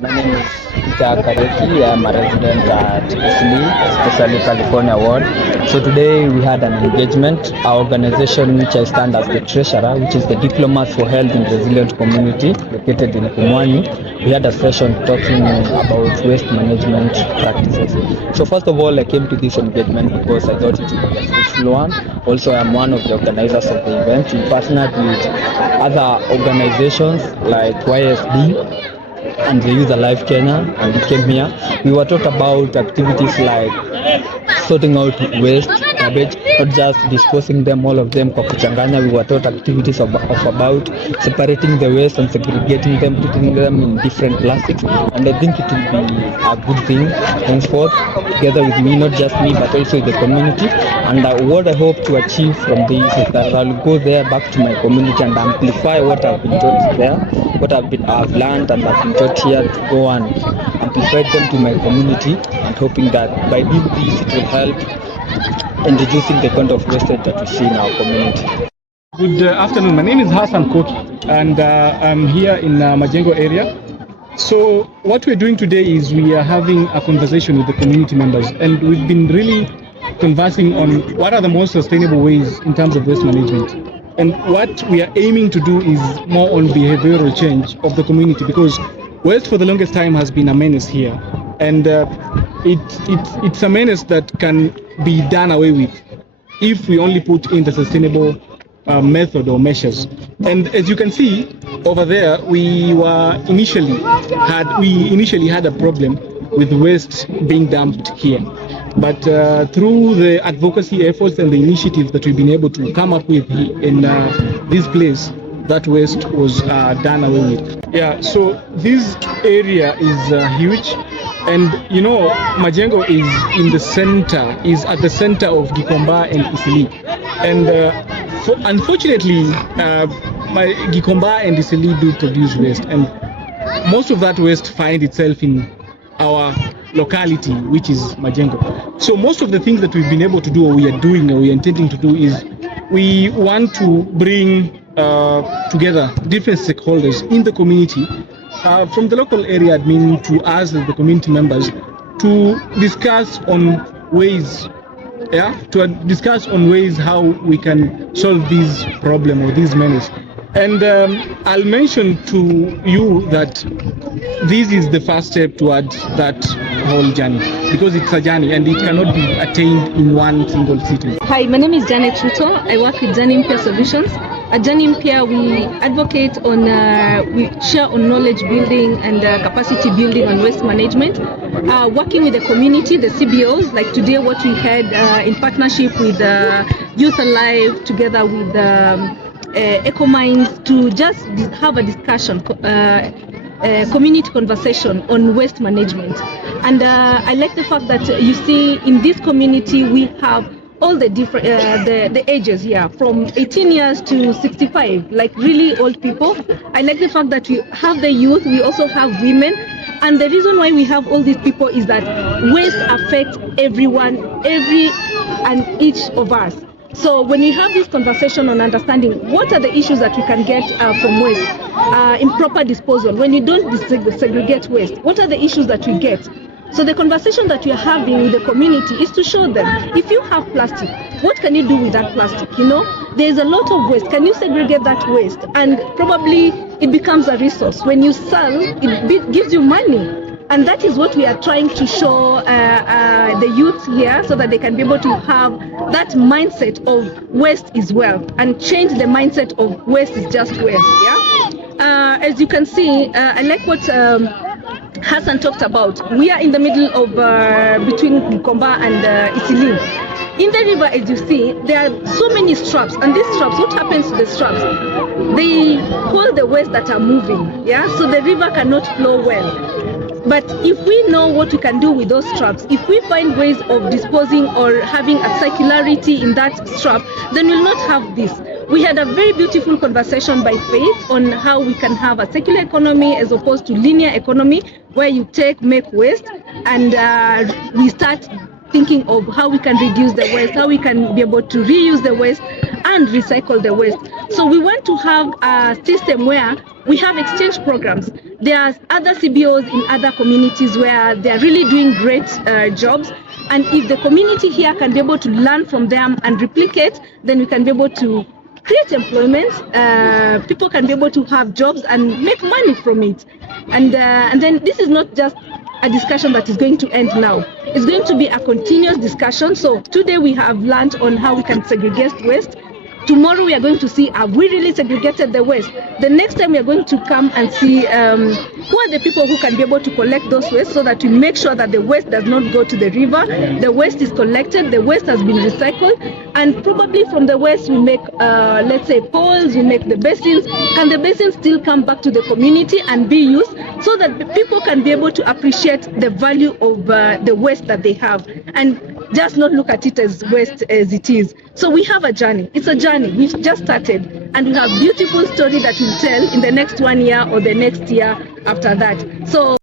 My name is Peter Kareki. I'm a resident at Isli, especially California Ward. So today we had an engagement. Our organization, which I stand as the treasurer, which is the Diplomats for Health in Resilient Community, located in Pumwani. We had a session talking about waste management practices. So first of all, I came to this engagement because I thought it would be a fruitful one. Also, I'm one of the organizers of the event. We partnered with other organizations like YSB and the Youth Alive Kenya, and we came here. We were taught about activities like sorting out waste, garbage, not just disposing them, all of them kwa kuchanganya. We were taught activities of about separating the waste and segregating them, putting them in different plastics, and I think it will be a good thing henceforth, together with me, not just me, but also the community. And what I hope to achieve from this is that I'll go there back to my community and amplify what I've been taught there, what I've learned and I've been taught here, to go and amplify them to my community, and hoping that by doing this it will help in reducing the kind of wastage that we see in our community. Good afternoon. My name is Hassan Koki, and I'm here in Majengo area. So what we're doing today is we are having a conversation with the community members, and we've been really conversing on what are the most sustainable ways in terms of waste management. And what we are aiming to do is more on behavioral change of the community, because waste for the longest time has been a menace here, and it's a menace that can be done away with if we only put in the sustainable method or measures. And as you can see over there, we initially had a problem with waste being dumped here. But through the advocacy efforts and the initiatives that we've been able to come up with in this place, that waste was done away with. Yeah, so this area is huge, and you know, Majengo is at the center of Gikomba and Isili, and unfortunately, Gikomba and Isili do produce waste, and most of that waste finds itself in our locality, which is Majengo. So most of the things that we've been able to do, or we are doing, or we are intending to do, is we want to bring together different stakeholders in the community, from the local area admin to us as the community members, to discuss on ways, how we can solve this problem or this menace. And I'll mention to you that this is the first step towards that whole journey, because it's a journey and it cannot be attained in one single sitting. Hi, my name is Janet Ruto. I work with Jani Mpya Solutions. At Jani Mpya, we advocate on, we share on knowledge building and capacity building on waste management, working with the community, the CBOs, like today what we had in partnership with Youth Alive, together with Eco Minds, to just have a discussion, community conversation on waste management. And I like the fact that you see in this community we have all the different the ages here, from 18 years to 65, like really old people. I like the fact that we have the youth, we also have women. And the reason why we have all these people is that waste affects everyone, every and each of us. So when we have this conversation on understanding what are the issues that we can get from waste, improper disposal, when you don't segregate waste, what are the issues that we get? So the conversation that we are having with the community is to show them, if you have plastic, what can you do with that plastic? You know, there's a lot of waste. Can you segregate that waste? And probably it becomes a resource. When you sell, it gives you money. And that is what we are trying to show the youth here, so that they can be able to have that mindset of waste is wealth, and change the mindset of waste is just waste. Yeah. As you can see, I like what Hassan talked about. We are in the middle of between Gikomba and Isili. In the river, as you see, there are so many straps, and these straps, what happens to the straps? They hold the waste that are moving. Yeah, so the river cannot flow well. But if we know what we can do with those straps, if we find ways of disposing or having a circularity in that strap, then we'll not have this. We had a very beautiful conversation by Faith on how we can have a circular economy as opposed to linear economy, where you make waste, and we start thinking of how we can reduce the waste, how we can be able to reuse the waste and recycle the waste. So we want to have a system where we have exchange programs. there are other CBOs in other communities where they are really doing great jobs. And if the community here can be able to learn from them and replicate, then we can be able to create employment. People can be able to have jobs and make money from it. And then this is not just a discussion that is going to end now. It's going to be a continuous discussion. So today we have learned on how we can segregate waste. Tomorrow we are going to see, have we really segregated the waste? The next time we are going to come and see who are the people who can be able to collect those waste, so that we make sure that the waste does not go to the river. The waste is collected, the waste has been recycled, and probably from the waste we make, let's say, poles, we make the basins. Can the basins still come back to the community and be used, so that the people can be able to appreciate the value of the waste that they have, and just not look at it as waste as it is. So we have a journey. It's a journey. We've just started, and we have beautiful story that we'll tell in the next 1 year or the next year after that. So